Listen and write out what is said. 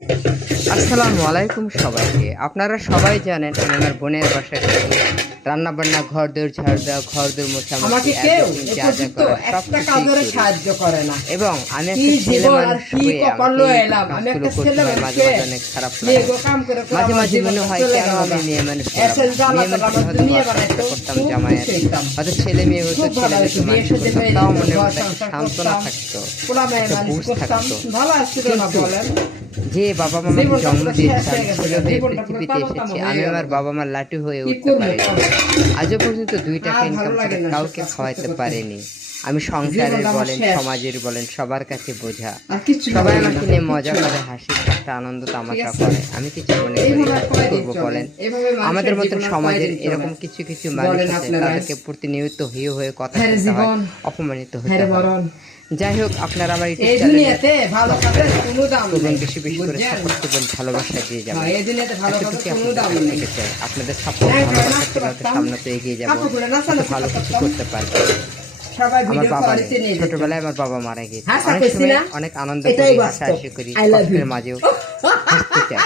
আসসালামু আলাইকুম সবাইকে। আপনারা সবাই জানেন আমি আমার বোনের বাসায় থাকি। রান্নাবান্না, ঘরদোর ঝাড় দেওয়া, ঘরদোর মোছামুছি, আমাকে কেউ এভরিথিং এ যা যা পর্যন্ত করা একটা সবকিছুই কাজের করি। সাহায্য করে না। এবং আমি কি একটা ছেলে জীবন আর মানুষ কি হয়ে কপাল আমাকে লয়ে এই এলাম। আমি কাজগুলো একটা করতে ছেলে হয়, মাঝে মানুষকে মাঝে অনেক খারাপ নিয়ে লাগে। কাম করে করে মাঝে আমার মাঝে মনে জীবনটা হয় চলে কেন গেল আমি গা। মেয়ে মানুষ এসের হলাম না। জ্বালা মেয়ে তালা মানুষ আমার হয়তো দুনিয়া ঘর বানাইতো, সংসার করতাম, খুব জামাইয়ের খুশি হইতাম। হয়তো ছেলে মেয়ে হতো, খুব ভালো ছেলে হয়েছে, মেয়েকে বিয়ে মানুষ সাথে করতাম, মেয়ে তাও নিতাম, মনের ঘর মধ্যে একটা সংসার সান্ত্বনা করতাম, থাকতো, পোলা মেয়ে একটা মানুষ বুঝ করতাম, থাকতো। ভালো আসছিল না কিন্তু বলেন। যে বাবা মা আমাকে জীবনটা জন্ম পুরো দিয়েছে, শেষ হয়ে আমি গেছে ছেলে গা, হয়ে জীবনটা পুরো পৃথিবীতে তামাক এসেছি, তামা হয়ে আমি গেল আমার গা। বাবা মার লাঠি হয়ে কি উঠতে করবো পারিনি। কও? আজও পর্যন্ত 2 টাকা আর ভালো ইনকাম লাগে করে না কাউকে কাজ করতে খাওয়াতে করতে। পারিনি। আমি সংসারের জীবনটা আমার বলেন, শেষ। সমাজের বলেন, সবার কাছে বোঝা। আর কিচ্ছু সবাই ভালো লাগে আমাকে না, নিয়ে মজা কিচ্ছু না। করে, হাসি ঠাট্টা, আনন্দ ঠিক তামাশা আছে? করে। আমি কিছু মনে করি এইভাবে না। আর কি কয়দিন করব চলে? বলেন? এইভাবে আমাদের মানুষের মতন জীবন আর সমাজের কয়দিন চলে? এরকম কিছু কিছু মানুষ বলেন আছে, আপনারা। তাদেরকে প্রতিনিয়ত হিউ হয়ে কথা হ্যাঁ রে শুনতে হয়, জীবন, অপমানিত হ্যাঁ হতে রে হয়। মরণ। যাই হোক, আপনারা আমার ইউটিউব এই চ্যানেলে দুনিয়াতে ভালো কাজের কোনো দাম করবেন, নেই, বেশি বেশি করে বুঝছেন? সাপোর্ট করবেন, ভালোবাসা দিয়ে যাবেন। হ্যাঁ, এই দুনিয়াতে ভালো কাজের এতটুকু কোনো আপনাদের দাম কাছ নেই। থেকে চাই। আপনাদের সাপোর্ট, হ্যাঁ, ঘরে ভালোবাসা নাচতে পেলে হয়তো পারতাম, সামনে তো এগিয়ে যাবো, কাপড় খুলে হয়তো নাচানাচি ভালো করতে কিছু পারতাম, করতে পারবো। সবাই আমার ভিডিও বাবা কল নেই, নিয়ে যেত। ছোটবেলায় আমার বাবা মারা গেছে। হাসা অনেক কইছি সময় না? অনেক আনন্দ এটাই করি, বাস্তব। হাসাহাসি করি, I love কষ্টের you. মাঝেও হাসতে চাই।